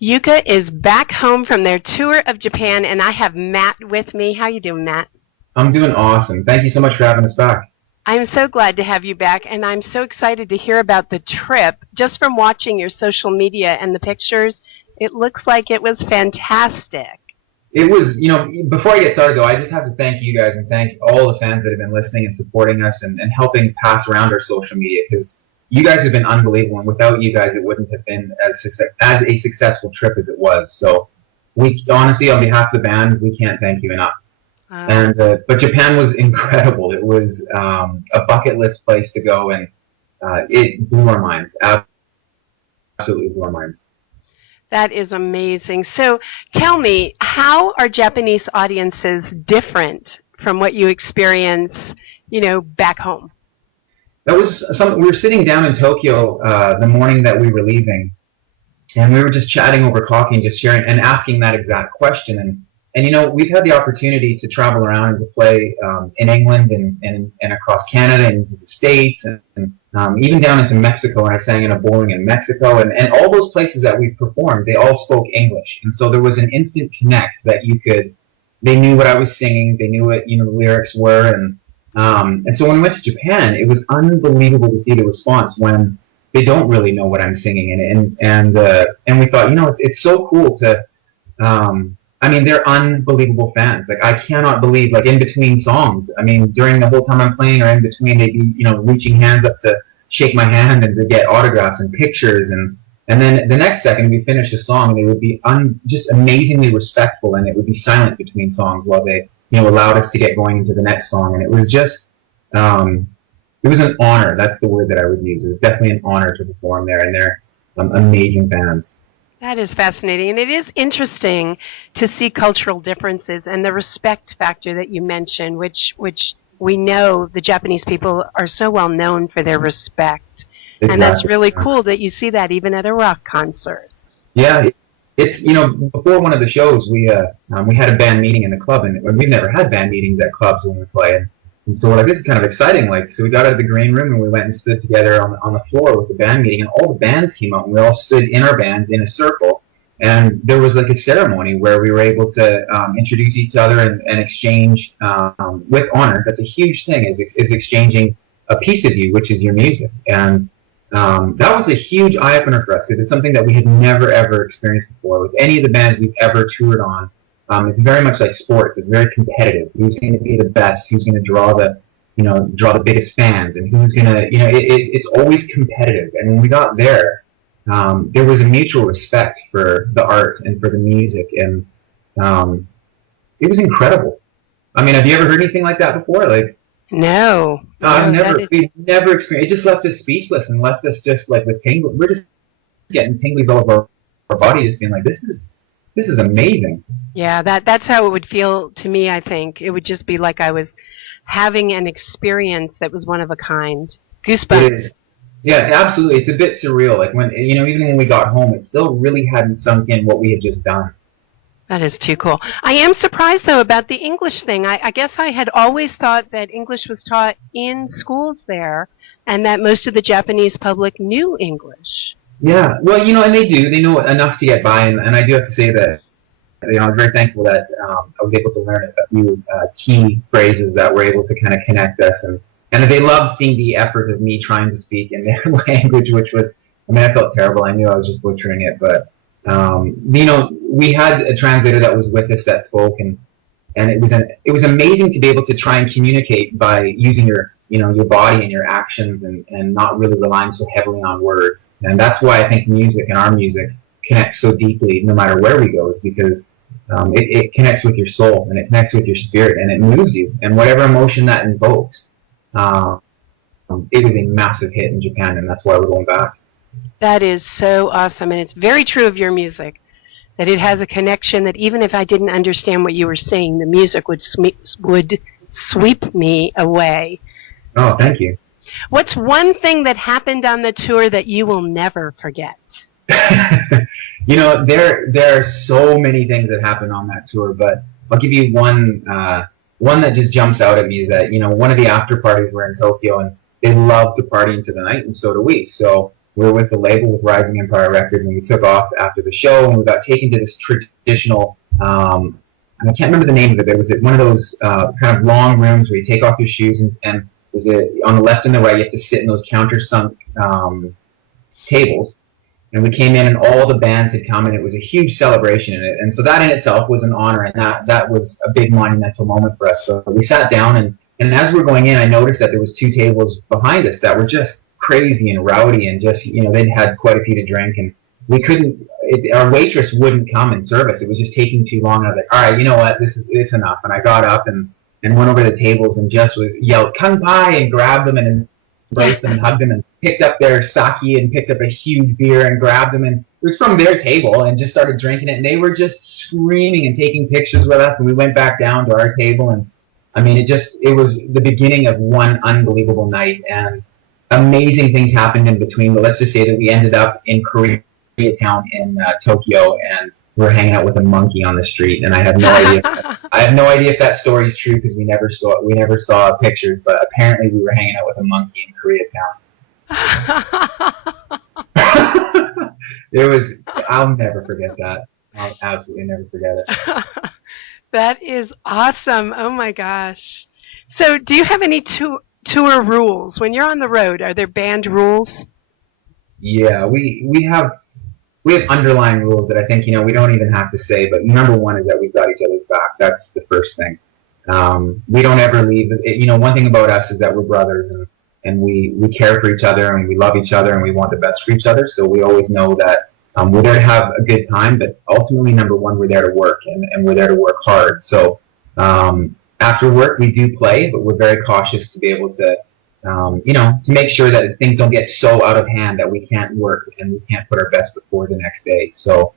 YUCA is back home from their tour of Japan, and I have Matt with me. How you doing, Matt? I'm doing awesome. Thank you so much for having us back. I'm so glad to have you back, and I'm so excited to hear about the trip. Just from watching your social media and the pictures, it looks like it was fantastic. It was, before I get started though, I just have to thank you guys and thank all the fans that have been listening and supporting us and helping pass around our social media because you guys have been unbelievable, and without you guys, it wouldn't have been as a successful trip as it was. So, we honestly, on behalf of the band, we can't thank you enough. Uh, And but Japan was incredible. It was a bucket list place to go, and it blew our minds. Absolutely blew our minds. that is amazing. So tell me, how are Japanese audiences different from what you experience, back home? That was some. We were sitting down in Tokyo the morning that we were leaving, and we were just chatting over coffee and just sharing and asking that exact question. And we've had the opportunity to travel around and to play in England and across Canada and the States and even down into Mexico. And I sang in a bowling in Mexico, and all those places that we performed, they all spoke English, and so there was an instant connect that you could. They knew what I was singing. They knew what the lyrics were, and so when we went to Japan, it was unbelievable to see the response when they don't really know what I'm singing, and we thought, it's so cool to. I mean, they're unbelievable fans. Like, I cannot believe, like, in between songs. I mean, during the whole time I'm playing or in between, they'd be, reaching hands up to shake my hand and to get autographs and pictures. And then the next second we finish a song, they would be just amazingly respectful, and it would be silent between songs while they, allowed us to get going into the next song. And it was just, it was an honor. That's the word that I would use. It was definitely an honor to perform there, and they're amazing fans. That is fascinating, and it is interesting to see cultural differences and the respect factor that you mentioned, which we know the Japanese people are so well known for their respect, and that's Exactly. really cool that you see that even at a rock concert. Yeah, it's before one of the shows we had a band meeting in the club, and we've never had band meetings at clubs when we play, and so we're like, this is kind of exciting. Like, so we got out of the green room and we went and stood together on the floor with the band meeting, and all the bands came out and we all stood in our bands in a circle, and there was like a ceremony where we were able to introduce each other and exchange with honor. That's a huge thing, is exchanging a piece of you, which is your music, and that was a huge eye-opener for us because it's something that we had never, ever experienced before with any of the bands we've ever toured on. It's very much like sports. It's very competitive. Who's going to be the best? Who's going to draw the biggest fans? And who's going to, it's always competitive. And when we got there, there was a mutual respect for the art and for the music. And it was incredible. I mean, have you ever heard anything like that before? Like, No, I've no, never, we've never experienced. It just left us speechless and left us just like with tingling. We're just getting tingling all over our body, just being like, this is amazing. yeah, that's how it would feel to me. I think it would just be like I was having an experience that was one of a kind. It Goosebumps. is. Yeah, absolutely. It's a bit surreal. Like when even when we got home, it still really hadn't sunk in what we had just done. That is too cool. I am surprised, though, about the English thing. I guess I had always thought that English was taught in schools there and that most of the Japanese public knew English. Yeah, well, and they do. They know enough to get by, and I do have to say that I'm very thankful that I was able to learn a few key phrases that were able to kind of connect us, and they loved seeing the effort of me trying to speak in their language, which was, I mean, I felt terrible. I knew I was just butchering it, but we had a translator that was with us that spoke, and it was amazing to be able to try and communicate by using your body and your actions and not really relying so heavily on words. And that's why I think music and our music connects so deeply no matter where we go, is because it connects with your soul and it connects with your spirit and it moves you, and whatever emotion that invokes. It was a massive hit in Japan, and that's why we're going back. That is so awesome, and it's very true of your music, that it has a connection that even if I didn't understand what you were saying, the music would sweep me away. Oh, thank you. What's one thing that happened on the tour that you will never forget? There are so many things that happened on that tour, but I'll give you one that just jumps out at me is that one of the after parties were in Tokyo, and they love to party into the night, and so do we. So We were with the label with Rising Empire Records, and we took off after the show, and we got taken to this traditional, and I can't remember the name of it, but it was one of those kind of long rooms where you take off your shoes, and was it on the left and the right, you have to sit in those countersunk tables. And we came in, and all the bands had come, and it was a huge celebration in it. And so that in itself was an honor, and that was a big monumental moment for us. So we sat down, and as we were going in, I noticed that there was 2 tables behind us that were just crazy and rowdy, and just, they'd had quite a few to drink, and we couldn't, our waitress wouldn't come and serve us. It was just taking too long. I was like, all right, you know what, it's enough. And I got up and went over to the tables and just yelled, "Kanpai," and grabbed them and embraced them and hugged them and picked up their sake and picked up a huge beer and grabbed them, and it was from their table, and just started drinking it, and they were just screaming and taking pictures with us, and we went back down to our table, and I mean, it was the beginning of one unbelievable night, and amazing things happened in between, but let's just say that we ended up in Koreatown in Tokyo, and we were hanging out with a monkey on the street, and I have no idea. I have no idea if that story is true because we never saw pictures, but apparently we were hanging out with a monkey in Koreatown. I'll never forget that. I'll absolutely never forget it. That is awesome. Oh my gosh. So do you have any tour rules when you're on the road? Are there band rules? Yeah, we have underlying rules that I think, we don't even have to say, but number one is that we've got each other's back. That's the first thing. We don't ever leave. One thing about us is that we're brothers, and we care for each other, and we love each other, and we want the best for each other. So we always know that we're there to have a good time, but ultimately, number one, we're there to work, and we're there to work hard. So after work, we do play, but we're very cautious to be able to, to make sure that things don't get so out of hand that we can't work and we can't put our best foot forward the next day. So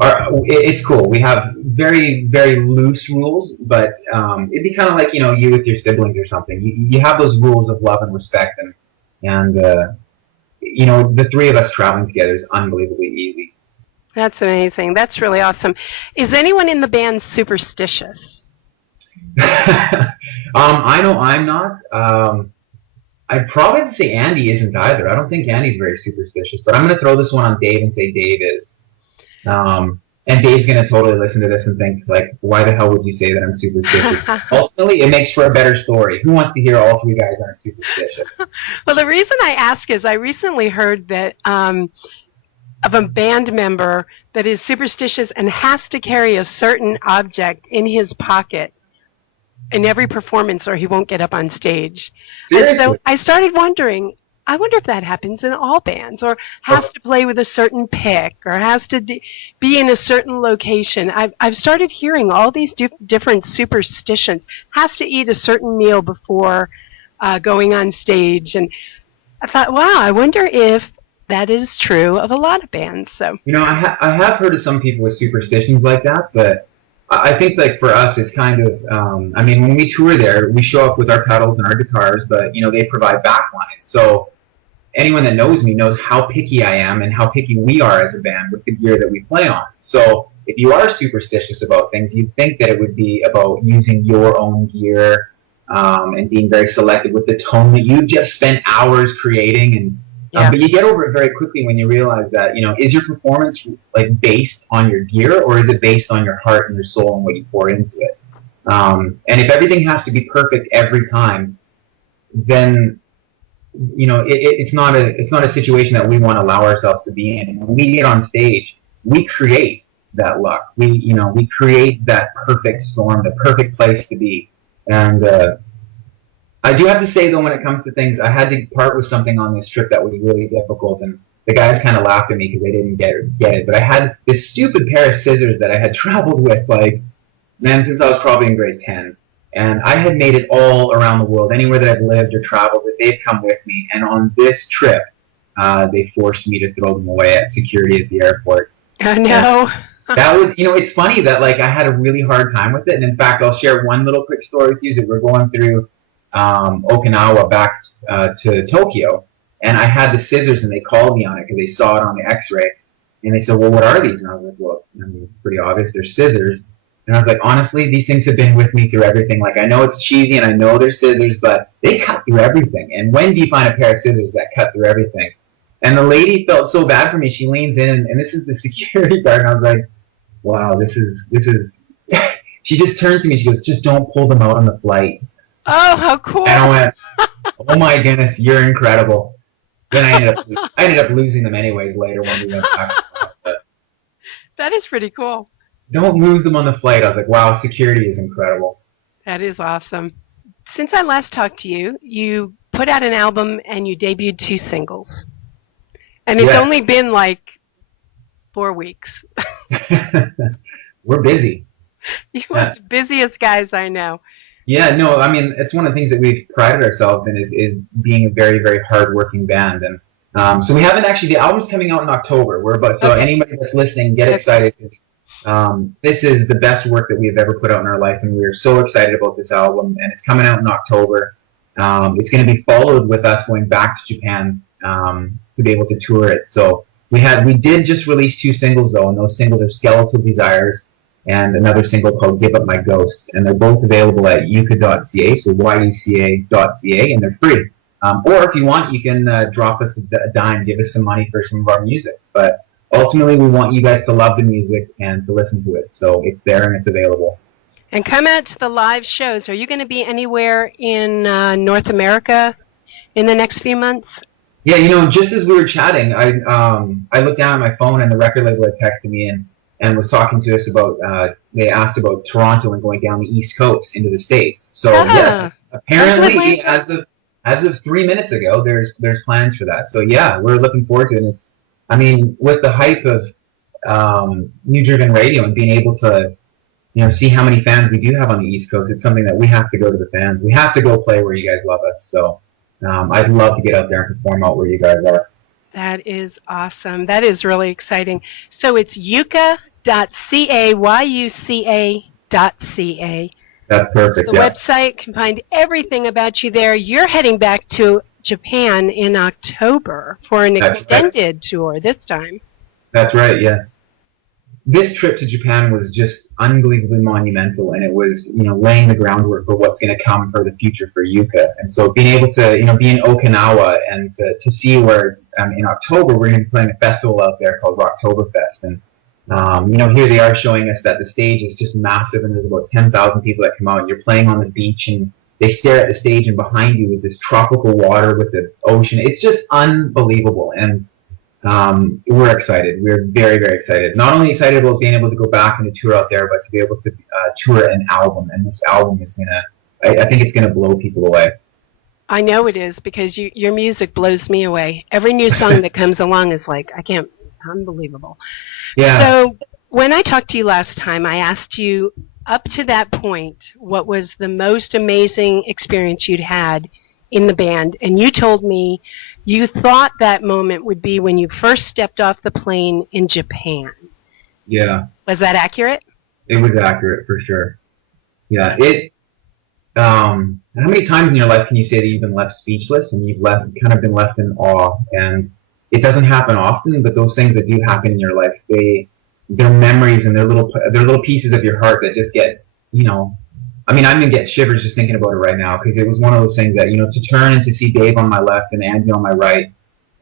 it's cool. We have very, very loose rules, but it'd be kind of like, you with your siblings or something. You have those rules of love and respect, and the 3 of us traveling together is unbelievably easy. That's amazing. That's really awesome. Is anyone in the band superstitious? I know I'm not. I'd probably have to say Andy isn't either. I don't think Andy's very superstitious, but I'm going to throw this one on Dave and say Dave is. And Dave's going to totally listen to this and think, like, why the hell would you say that I'm superstitious? Ultimately, it makes for a better story. Who wants to hear all 3 guys aren't superstitious? Well, the reason I ask is I recently heard that of a band member that is superstitious and has to carry a certain object in his pocket in every performance or he won't get up on stage. Seriously? And so I started wondering, I wonder if that happens in all bands, or has to play with a certain pick, or has to be in a certain location. I've started hearing all these different superstitions. Has to eat a certain meal before going on stage. And I thought, wow, I wonder if that is true of a lot of bands. So I have heard of some people with superstitions like that, but I think, like, for us, it's kind of, when we tour there, we show up with our pedals and our guitars, but, they provide backline. So anyone that knows me knows how picky I am and how picky we are as a band with the gear that we play on. So if you are superstitious about things, you'd think that it would be about using your own gear and being very selective with the tone that you've just spent hours creating. And but you get over it very quickly when you realize that, is your performance, like, based on your gear, or is it based on your heart and your soul and what you pour into it? And if everything has to be perfect every time, then it's not a situation that we want to allow ourselves to be in. When we get on stage, we create that luck. We create that perfect storm, the perfect place to be. And I do have to say, though, when it comes to things, I had to part with something on this trip that was really difficult, and the guys kind of laughed at me because they didn't get it. But I had this stupid pair of scissors that I had traveled with, since I was probably in grade 10. And I had made it all around the world. Anywhere that I've lived or traveled, they've come with me. And on this trip, they forced me to throw them away at security at the airport. Oh, no. That was, it's funny that, like, I had a really hard time with it. And in fact, I'll share one little quick story with you. That we're going through Okinawa back to Tokyo, and I had the scissors, and they called me on it because they saw it on the X-ray, and they said, "Well, what are these?" And I was like, "Well, it's pretty obvious. They're scissors." And I was like, honestly, these things have been with me through everything. Like, I know it's cheesy and I know they're scissors, but they cut through everything. And when do you find a pair of scissors that cut through everything? And the lady felt so bad for me. She leans in, and this is the security guard, and I was like, wow, this is. She just turns to me and she goes, just don't pull them out on the flight. Oh, how cool. And I went, oh my goodness, you're incredible. Then I ended up losing them anyways later when we went back. But That is pretty cool. don't lose them on the flight. I was like, wow, security is incredible. That is awesome. Since I last talked to you, you put out an album and you debuted 2 singles. And it's Yeah. only been like 4 weeks. We're busy. You are the busiest guys I know. Yeah, no, I mean, it's one of the things that we've prided ourselves in is being a very, very hard-working band. And so we haven't actually, the album's coming out in October. So Okay. anybody that's listening, get excited. This is the best work that we have ever put out in our life, and we are so excited about this album, and it's coming out in October. It's going to be followed with us going back to Japan to be able to tour it. So we did just release 2 singles, though, and those singles are Skeletal Desires and another single called Give Up My Ghosts, and they're both available at yuca.ca, so yuca.ca, and they're free. Or if you want, you can drop us a dime, give us some money for some of our music. But ultimately, we want you guys to love the music and to listen to it, so it's there and it's available. And come out to the live shows. Are you going to be anywhere in North America in the next few months? Yeah, just as we were chatting, I looked down at my phone and the record label had texted me and was talking to us about, they asked about Toronto and going down the East Coast into the States. So yes, apparently as of 3 minutes ago, there's plans for that. So yeah, we're looking forward to it. And it's, I mean, with the hype of New Driven Radio and being able to, see how many fans we do have on the East Coast, it's something that we have to go to the fans. We have to go play where you guys love us. So I'd love to get out there and perform out where you guys are. That is awesome. That is really exciting. So it's yuca.ca, yuca.ca. That's perfect. So the website can find everything about you there. You're heading back to Japan in October for an extended tour this time. That's right, yes. This trip to Japan was just unbelievably monumental, and it was, laying the groundwork for what's going to come for the future for YUCA. And so being able to, be in Okinawa and to see where in October we're going to be playing a festival out there called Rocktoberfest. And, here they are showing us that the stage is just massive, and there's about 10,000 people that come out, and you're playing on the beach, and they stare at the stage, and behind you is this tropical water with the ocean. It's just unbelievable. And we're excited. We're very, very excited. Not only excited about being able to go back and to tour out there, but to be able to tour an album. And this album is I think it's gonna blow people away. I know it is, because your music blows me away. Every new song that comes along is like, unbelievable. Yeah. So when I talked to you last time, I asked you, up to that point, what was the most amazing experience you'd had in the band? And you told me you thought that moment would be when you first stepped off the plane in Japan. Yeah. Was that accurate? It was accurate, for sure. Yeah. How many times in your life can you say that you've been left speechless and you've kind of been left in awe? And it doesn't happen often, but those things that do happen in your life, they're memories, and they're little pieces of your heart that just get, I'm going to get shivers just thinking about it right now, because it was one of those things that, to turn and to see Dave on my left and Andy on my right,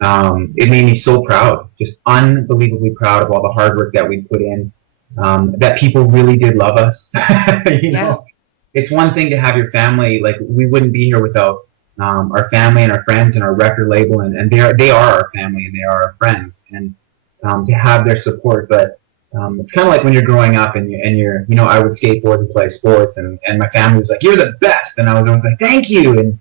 it made me so proud, just unbelievably proud of all the hard work that we put in, that people really did love us. Yeah. It's one thing to have your family, like we wouldn't be here without our family and our friends and our record label, and they are our family and they are our friends, and to have their support. But it's kind of like when you're growing up and you're, I would skateboard and play sports, and my family was like, "You're the best," and I was always like, "Thank you,"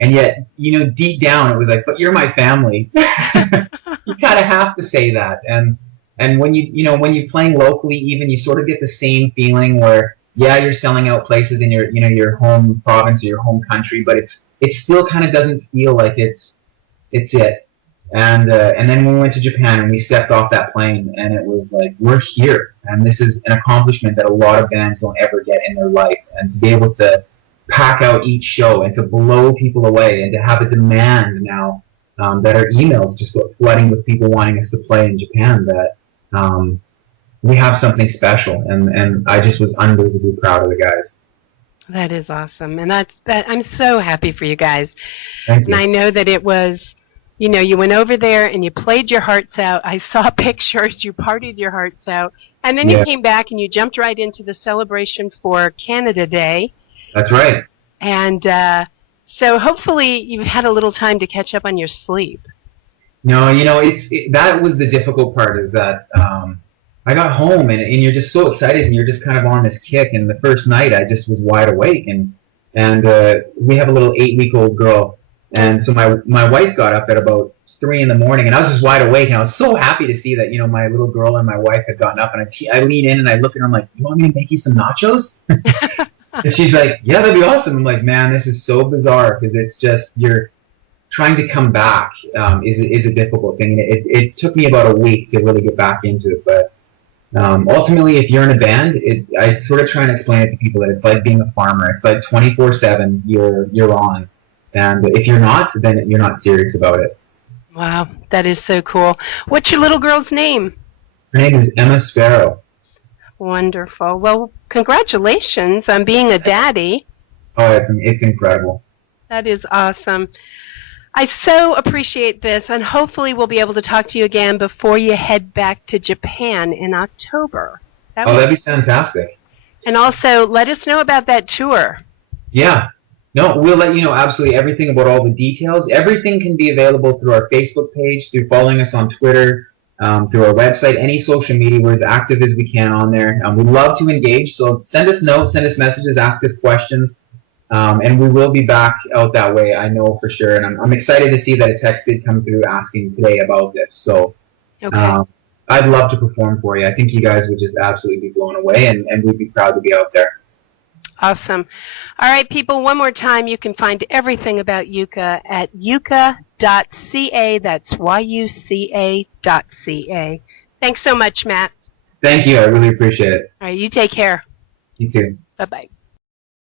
and yet, deep down it was like, "But you're my family." You kind of have to say that, and when when you're playing locally, even, you sort of get the same feeling where, yeah, you're selling out places in your home province or your home country, but it still kind of doesn't feel like it's it. And then when we went to Japan and we stepped off that plane, and it was like, we're here, and this is an accomplishment that a lot of bands don't ever get in their life. And to be able to pack out each show and to blow people away, and to have a demand now that our emails just go flooding with people wanting us to play in Japan, that we have something special, and I just was unbelievably proud of the guys. That is awesome, and I'm so happy for you guys. Thank And you. I know that it was, you went over there and you played your hearts out. I saw pictures, you partied your hearts out, and then you Yeah, came back and you jumped right into the celebration for Canada Day. that's right. And so hopefully you've had a little time to catch up on your sleep. No, that was the difficult part, is that I got home and you're just so excited and you're just kind of on this kick. And the first night I just was wide awake, and we have a little 8-week-old girl, and so my wife got up at about 3 in the morning, and I was just wide awake, and I was so happy to see that my little girl and my wife had gotten up, and I lean in and I look at her, I'm like, you want me to make you some nachos? And she's like, yeah, that'd be awesome. I'm like, man, this is so bizarre, because it's just you're trying to come back is a difficult thing. And it took me about a week to really get back into it. But ultimately, if you're in a band, I sort of try and explain it to people that it's like being a farmer. It's like 24/7 you're on. And if you're not, then you're not serious about it. Wow, that is so cool. What's your little girl's name? Her name is Emma Sparrow. Wonderful. Well, congratulations on being a daddy. Oh, it's incredible. That is awesome. I so appreciate this, and hopefully we'll be able to talk to you again before you head back to Japan in October. That'd be fantastic. And also, let us know about that tour. Yeah. No, we'll let you know absolutely everything about all the details. Everything can be available through our Facebook page, through following us on Twitter, through our website, any social media. We're as active as we can on there. We love to engage, so send us notes, send us messages, ask us questions. And we will be back out that way, I know for sure. And I'm excited to see that a text did come through asking today about this. So Okay. I'd love to perform for you. I think you guys would just absolutely be blown away, and we'd be proud to be out there. Awesome. All right, people, one more time, you can find everything about YUCA at yuca.ca. That's YUCA.ca. Thanks so much, Matt. Thank you. I really appreciate it. All right, you take care. You too. Bye-bye.